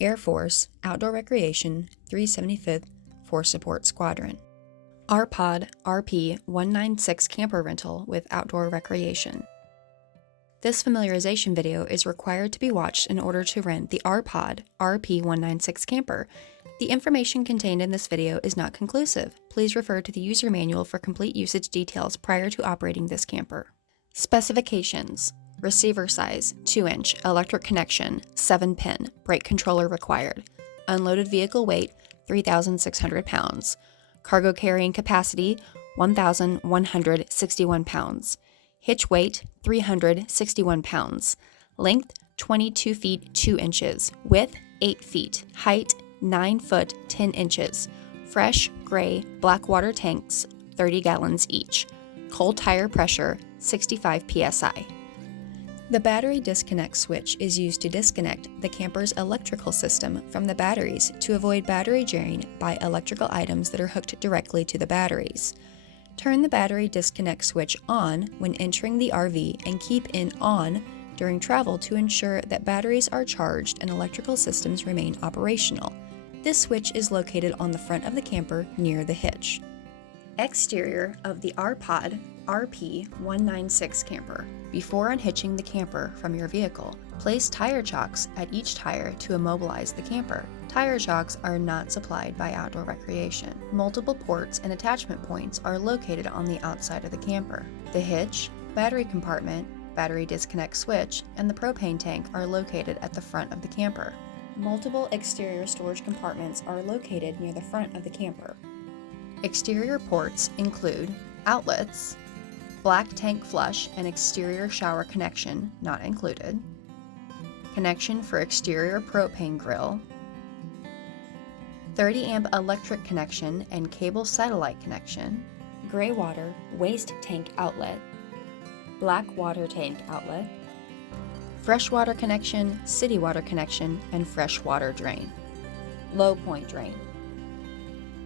Air Force Outdoor Recreation 375th Force Support Squadron. RPOD RP-196 camper rental with outdoor recreation. This familiarization video is required to be watched in order to rent the RPOD RP-196 camper. The information contained in this video is not conclusive. Please refer to the user manual for complete usage details prior to operating this camper. Specifications: receiver size 2-inch, electric connection, 7-pin, brake controller required. Unloaded vehicle weight 3,600 pounds. Cargo carrying capacity 1,161 pounds. Hitch weight 361 pounds. Length 22 feet 2 inches. Width 8 feet. Height 9 foot 10 inches. Fresh gray black water tanks 30 gallons each. Cold tire pressure 65 psi. The battery disconnect switch is used to disconnect the camper's electrical system from the batteries to avoid battery drain by electrical items that are hooked directly to the batteries. Turn the battery disconnect switch on when entering the RV and keep it on during travel to ensure that batteries are charged and electrical systems remain operational. This switch is located on the front of the camper near the hitch. Exterior of the RPOD RP-196 camper. Before unhitching the camper from your vehicle, place tire chocks at each tire to immobilize the camper. Tire chocks are not supplied by Outdoor Recreation. Multiple ports and attachment points are located on the outside of the camper. The hitch, battery compartment, battery disconnect switch, and the propane tank are located at the front of the camper. Multiple exterior storage compartments are located near the front of the camper. Exterior ports include outlets, black tank flush and exterior shower connection not included, connection for exterior propane grill, 30 amp electric connection and cable satellite connection, gray water waste tank outlet, black water tank outlet, freshwater connection, city water connection, and freshwater drain, low point drain.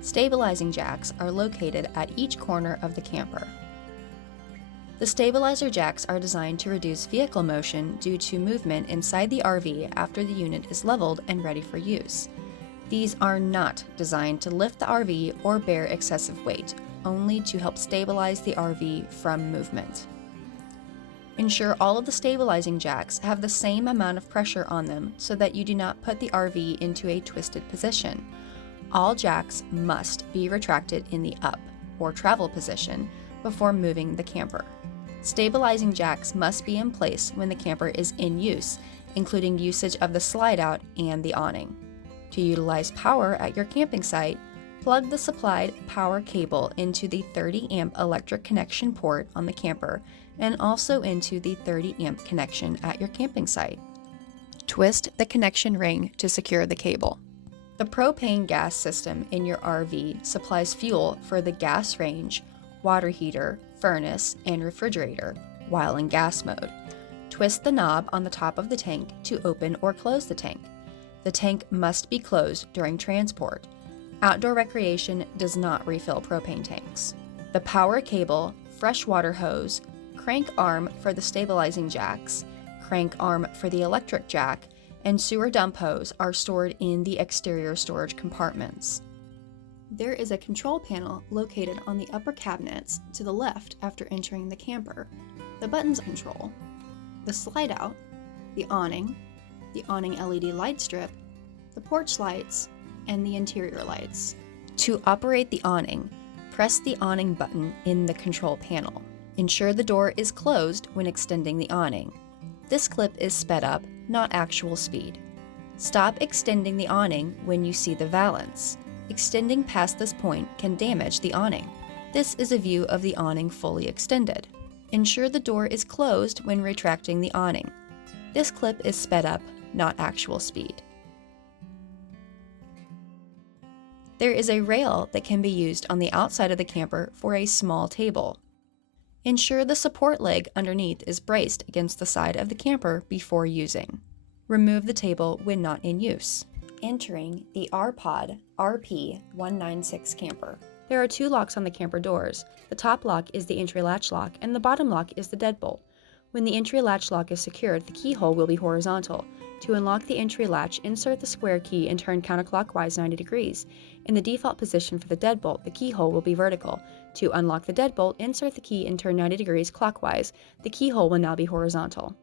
Stabilizing jacks are located at each corner of the camper. The stabilizer jacks are designed to reduce vehicle motion due to movement inside the RV after the unit is leveled and ready for use. These are not designed to lift the RV or bear excessive weight, only to help stabilize the RV from movement. Ensure all of the stabilizing jacks have the same amount of pressure on them so that you do not put the RV into a twisted position. All jacks must be retracted in the up or travel position before moving the camper. Stabilizing jacks must be in place when the camper is in use, including usage of the slide out and the awning. To utilize power at your camping site, plug the supplied power cable into the 30 amp electric connection port on the camper and also into the 30 amp connection at your camping site. Twist the connection ring to secure the cable. The propane gas system in your RV supplies fuel for the gas range, water heater, furnace, and refrigerator while in gas mode. Twist the knob on the top of the tank to open or close the tank. The tank must be closed during transport. Outdoor Recreation does not refill propane tanks. The power cable, freshwater hose, crank arm for the stabilizing jacks, crank arm for the electric jack, and sewer dump hose are stored in the exterior storage compartments. There is a control panel located on the upper cabinets to the left after entering the camper. The buttons control the slide out, the awning LED light strip, the porch lights, and the interior lights. To operate the awning, press the awning button in the control panel. Ensure the door is closed when extending the awning. This clip is sped up, not actual speed. Stop extending the awning when you see the valance. Extending past this point can damage the awning. This is a view of the awning fully extended. Ensure the door is closed when retracting the awning. This clip is sped up, not actual speed. There is a rail that can be used on the outside of the camper for a small table. Ensure the support leg underneath is braced against the side of the camper before using. Remove the table when not in use. Entering the RPOD RP-196 camper. There are 2 locks on the camper doors. The top lock is the entry latch lock and the bottom lock is the deadbolt. When the entry latch lock is secured, the keyhole will be horizontal. To unlock the entry latch, insert the square key and turn counterclockwise 90 degrees. In the default position for the deadbolt, the keyhole will be vertical. To unlock the deadbolt, insert the key and turn 90 degrees clockwise. The keyhole will now be horizontal.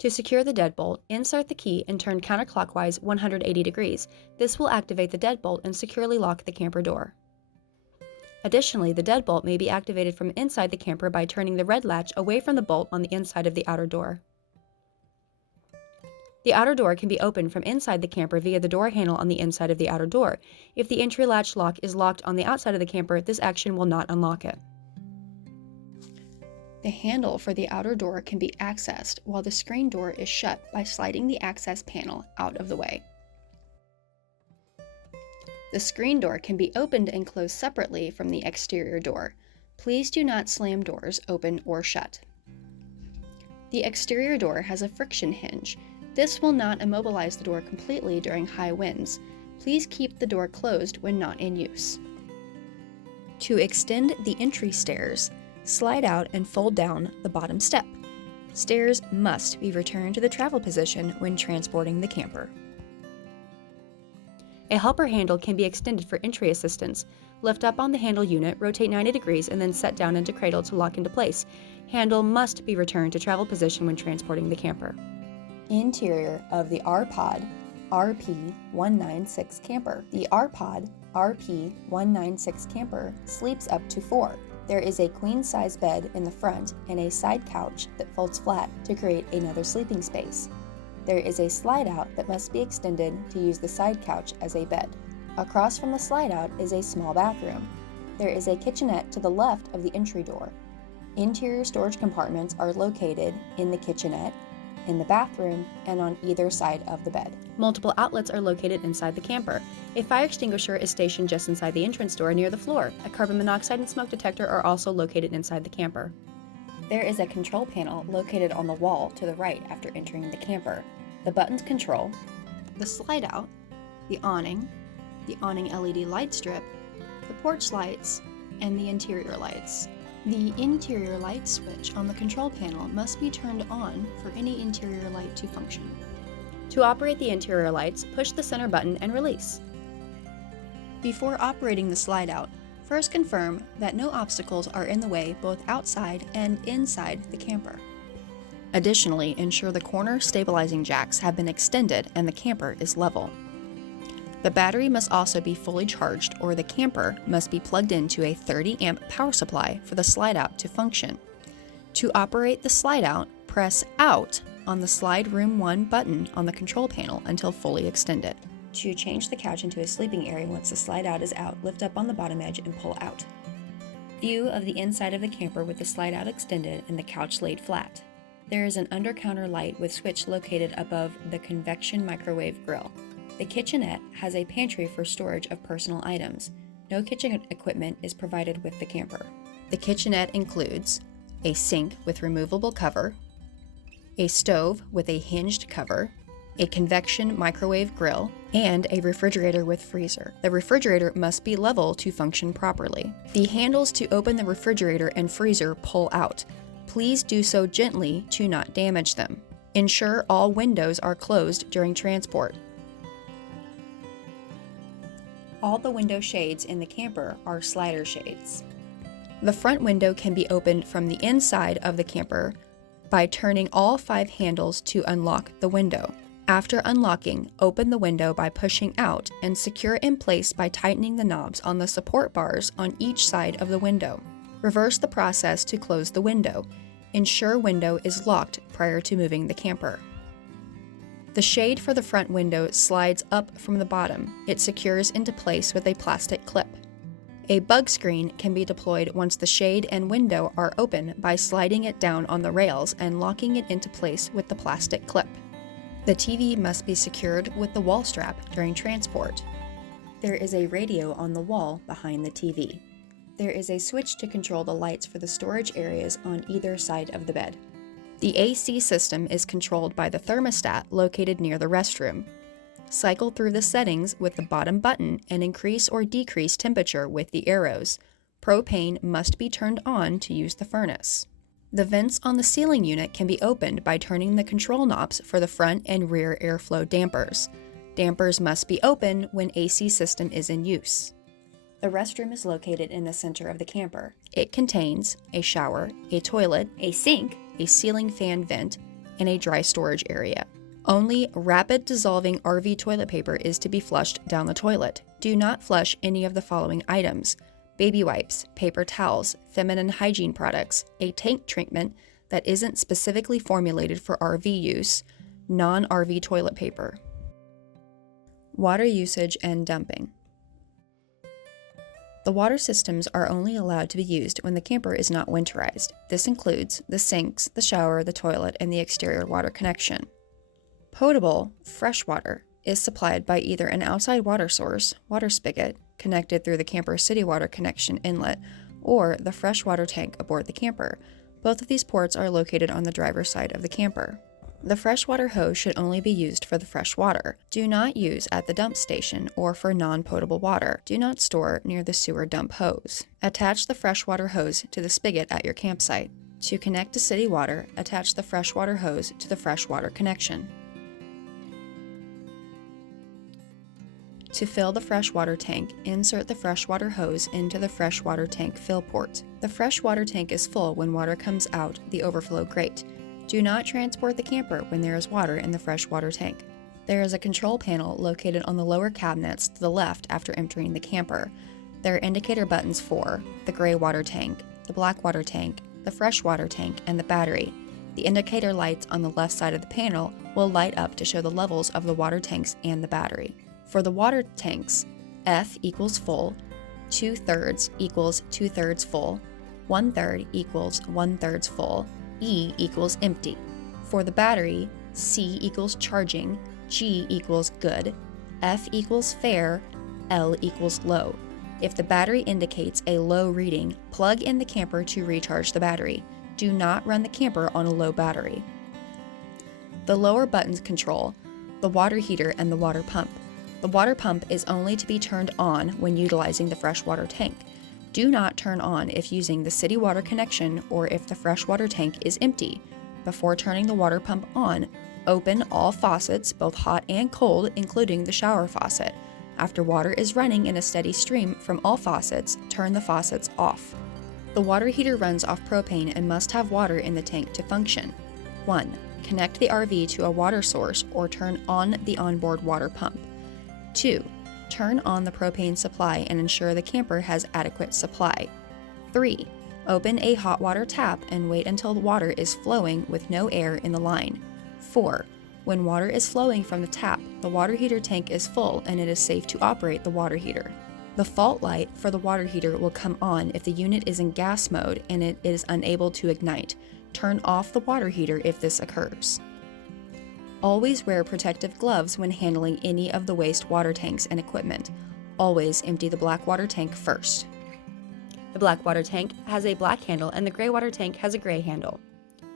To secure the deadbolt, insert the key and turn counterclockwise 180 degrees. This will activate the deadbolt and securely lock the camper door. Additionally, the deadbolt may be activated from inside the camper by turning the red latch away from the bolt on the inside of the outer door. The outer door can be opened from inside the camper via the door handle on the inside of the outer door. If the entry latch lock is locked on the outside of the camper, this action will not unlock it. The handle for the outer door can be accessed while the screen door is shut by sliding the access panel out of the way. The screen door can be opened and closed separately from the exterior door. Please do not slam doors open or shut. The exterior door has a friction hinge. This will not immobilize the door completely during high winds. Please keep the door closed when not in use. To extend the entry stairs, slide out and fold down the bottom step. Stairs must be returned to the travel position when transporting the camper. A helper handle can be extended for entry assistance. Lift up on the handle unit, rotate 90 degrees, and then set down into cradle to lock into place. Handle must be returned to travel position when transporting the camper. Interior of the R-Pod RP-196 camper. The R-Pod RP-196 camper sleeps up to 4. There is a queen-size bed in the front and a side couch that folds flat to create another sleeping space. There is a slide-out that must be extended to use the side couch as a bed. Across from the slide-out is a small bathroom. There is a kitchenette to the left of the entry door. Interior storage compartments are located in the kitchenette, in the bathroom, and on either side of the bed. Multiple outlets are located inside the camper. A fire extinguisher is stationed just inside the entrance door near the floor. A carbon monoxide and smoke detector are also located inside the camper. There is a control panel located on the wall to the right after entering the camper. The buttons control the slide out, the awning LED light strip, the porch lights, and the interior lights. The interior light switch on the control panel must be turned on for any interior light to function. To operate the interior lights, push the center button and release. Before operating the slide out, first confirm that no obstacles are in the way both outside and inside the camper. Additionally, ensure the corner stabilizing jacks have been extended and the camper is level. The battery must also be fully charged, or the camper must be plugged into a 30-amp power supply for the slide-out to function. To operate the slide-out, press Out on the Slide Room 1 button on the control panel until fully extended. To change the couch into a sleeping area once the slide-out is out, lift up on the bottom edge and pull out. View of the inside of the camper with the slide-out extended and the couch laid flat. There is an under-counter light with switch located above the convection microwave grill. The kitchenette has a pantry for storage of personal items. No kitchen equipment is provided with the camper. The kitchenette includes a sink with removable cover, a stove with a hinged cover, a convection microwave grill, and a refrigerator with freezer. The refrigerator must be level to function properly. The handles to open the refrigerator and freezer pull out. Please do so gently to not damage them. Ensure all windows are closed during transport. All the window shades in the camper are slider shades. The front window can be opened from the inside of the camper by turning all 5 handles to unlock the window. After unlocking, open the window by pushing out and secure in place by tightening the knobs on the support bars on each side of the window. Reverse the process to close the window. Ensure window is locked prior to moving the camper. The shade for the front window slides up from the bottom. It secures into place with a plastic clip. A bug screen can be deployed once the shade and window are open by sliding it down on the rails and locking it into place with the plastic clip. The TV must be secured with the wall strap during transport. There is a radio on the wall behind the TV. There is a switch to control the lights for the storage areas on either side of the bed. The AC system is controlled by the thermostat located near the restroom. Cycle through the settings with the bottom button and increase or decrease temperature with the arrows. Propane must be turned on to use the furnace. The vents on the ceiling unit can be opened by turning the control knobs for the front and rear airflow dampers. Dampers must be open when AC system is in use. The restroom is located in the center of the camper. It contains a shower, a toilet, a sink, a ceiling fan vent, and a dry storage area. Only rapid dissolving RV toilet paper is to be flushed down the toilet. Do not flush any of the following items: baby wipes, paper towels, feminine hygiene products, a tank treatment that isn't specifically formulated for RV use, non-RV toilet paper. Water usage and dumping. The water systems are only allowed to be used when the camper is not winterized. This includes the sinks, the shower, the toilet, and the exterior water connection. Potable, fresh water is supplied by either an outside water source, water spigot, connected through the camper's city water connection inlet, or the fresh water tank aboard the camper. Both of these ports are located on the driver's side of the camper. The freshwater hose should only be used for the fresh water. Do not use at the dump station or for non-potable water. Do not store near the sewer dump hose. Attach the freshwater hose to the spigot at your campsite. To connect to city water, attach the freshwater hose to the freshwater connection. To fill the freshwater tank, insert the freshwater hose into the freshwater tank fill port. The freshwater tank is full when water comes out the overflow grate. Do not transport the camper when there is water in the freshwater tank. There is a control panel located on the lower cabinets to the left after entering the camper. There are indicator buttons for the gray water tank, the black water tank, the freshwater tank, and the battery. The indicator lights on the left side of the panel will light up to show the levels of the water tanks and the battery. For the water tanks, F equals full, 2/3 equals 2/3 full, 1/3 equals 1/3 full, E equals empty. For the battery, C equals charging, G equals good, F equals fair, L equals low. If the battery indicates a low reading, plug in the camper to recharge the battery. Do not run the camper on a low battery. The lower buttons control the water heater and the water pump. The water pump is only to be turned on when utilizing the freshwater tank. Do not turn on if using the city water connection or if the freshwater tank is empty. Before turning the water pump on, open all faucets, both hot and cold, including the shower faucet. After water is running in a steady stream from all faucets, turn the faucets off. The water heater runs off propane and must have water in the tank to function. 1. Connect the RV to a water source or turn on the onboard water pump. 2. Turn on the propane supply and ensure the camper has adequate supply. 3. Open a hot water tap and wait until the water is flowing with no air in the line. 4. When water is flowing from the tap, the water heater tank is full and it is safe to operate the water heater. The fault light for the water heater will come on if the unit is in gas mode and it is unable to ignite. Turn off the water heater if this occurs. Always wear protective gloves when handling any of the waste water tanks and equipment. Always empty the black water tank first. The black water tank has a black handle and the gray water tank has a gray handle.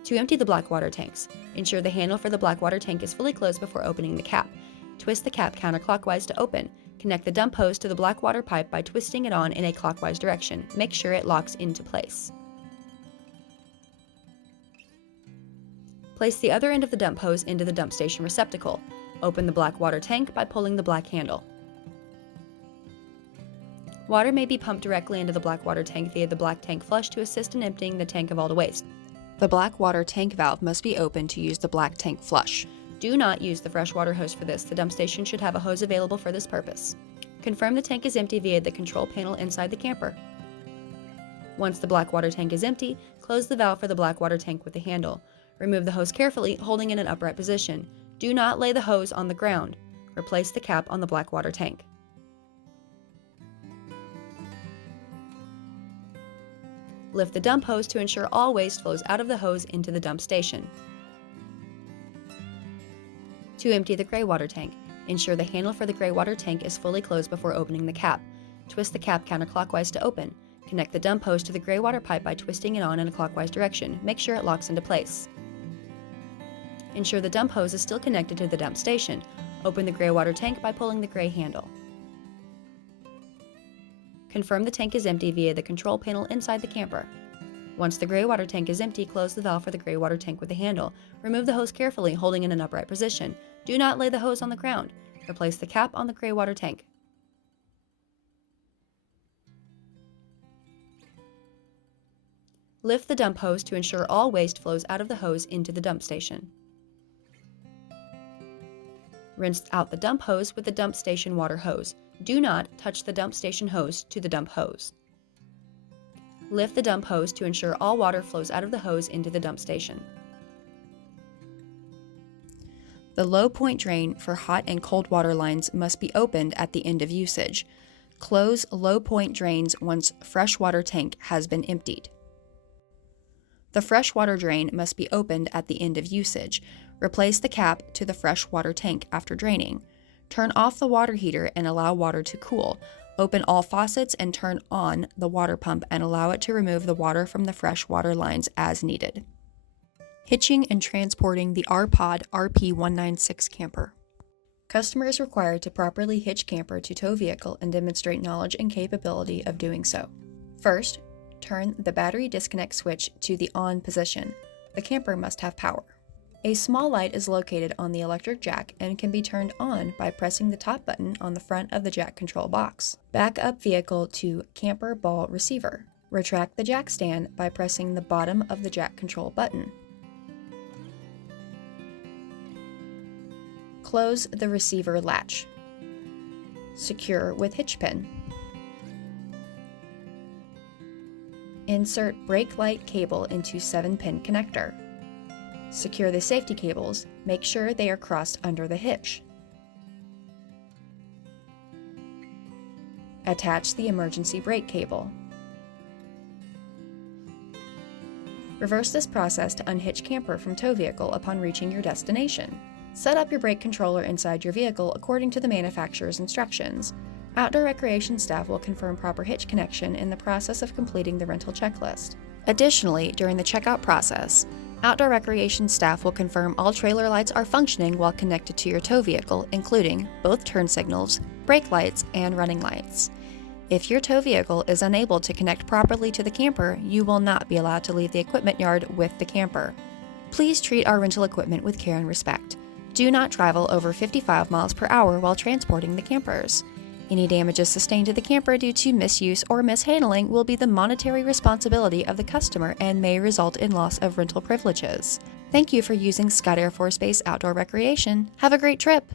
To empty the black water tanks, ensure the handle for the black water tank is fully closed before opening the cap. Twist the cap counterclockwise to open. Connect the dump hose to the black water pipe by twisting it on in a clockwise direction. Make sure it locks into place. Place the other end of the dump hose into the dump station receptacle. Open the black water tank by pulling the black handle. Water may be pumped directly into the black water tank via the black tank flush to assist in emptying the tank of all the waste. The black water tank valve must be open to use the black tank flush. Do not use the freshwater hose for this. The dump station should have a hose available for this purpose. Confirm the tank is empty via the control panel inside the camper. Once the black water tank is empty, close the valve for the black water tank with the handle. Remove the hose carefully, holding in an upright position. Do not lay the hose on the ground. Replace the cap on the black water tank. Lift the dump hose to ensure all waste flows out of the hose into the dump station. To empty the gray water tank, ensure the handle for the gray water tank is fully closed before opening the cap. Twist the cap counterclockwise to open. Connect the dump hose to the gray water pipe by twisting it on in a clockwise direction. Make sure it locks into place. Ensure the dump hose is still connected to the dump station. Open the gray water tank by pulling the gray handle. Confirm the tank is empty via the control panel inside the camper. Once the gray water tank is empty, close the valve for the gray water tank with a handle. Remove the hose carefully, holding in an upright position. Do not lay the hose on the ground. Replace the cap on the gray water tank. Lift the dump hose to ensure all waste flows out of the hose into the dump station. Rinse out the dump hose with the dump station water hose. Do not touch the dump station hose to the dump hose. Lift the dump hose to ensure all water flows out of the hose into the dump station. The low point drain for hot and cold water lines must be opened at the end of usage. Close low point drains once fresh water tank has been emptied. The fresh water drain must be opened at the end of usage. Replace the cap to the fresh water tank after draining. Turn off the water heater and allow water to cool. Open all faucets and turn on the water pump and allow it to remove the water from the fresh water lines as needed. Hitching and transporting the R-Pod RP-196 camper. Customer is required to properly hitch camper to tow vehicle and demonstrate knowledge and capability of doing so. First, turn the battery disconnect switch to the on position. The camper must have power. A small light is located on the electric jack and can be turned on by pressing the top button on the front of the jack control box. Back up vehicle to camper ball receiver. Retract the jack stand by pressing the bottom of the jack control button. Close the receiver latch. Secure with hitch pin. Insert brake light cable into 7-pin connector. Secure the safety cables. Make sure they are crossed under the hitch. Attach the emergency brake cable. Reverse this process to unhitch camper from tow vehicle upon reaching your destination. Set up your brake controller inside your vehicle according to the manufacturer's instructions. Outdoor Recreation staff will confirm proper hitch connection in the process of completing the rental checklist. Additionally, during the checkout process, Outdoor Recreation staff will confirm all trailer lights are functioning while connected to your tow vehicle, including both turn signals, brake lights, and running lights. If your tow vehicle is unable to connect properly to the camper, you will not be allowed to leave the equipment yard with the camper. Please treat our rental equipment with care and respect. Do not travel over 55 miles per hour while transporting the campers. Any damages sustained to the camper due to misuse or mishandling will be the monetary responsibility of the customer and may result in loss of rental privileges. Thank you for using Scott Air Force Base Outdoor Recreation. Have a great trip!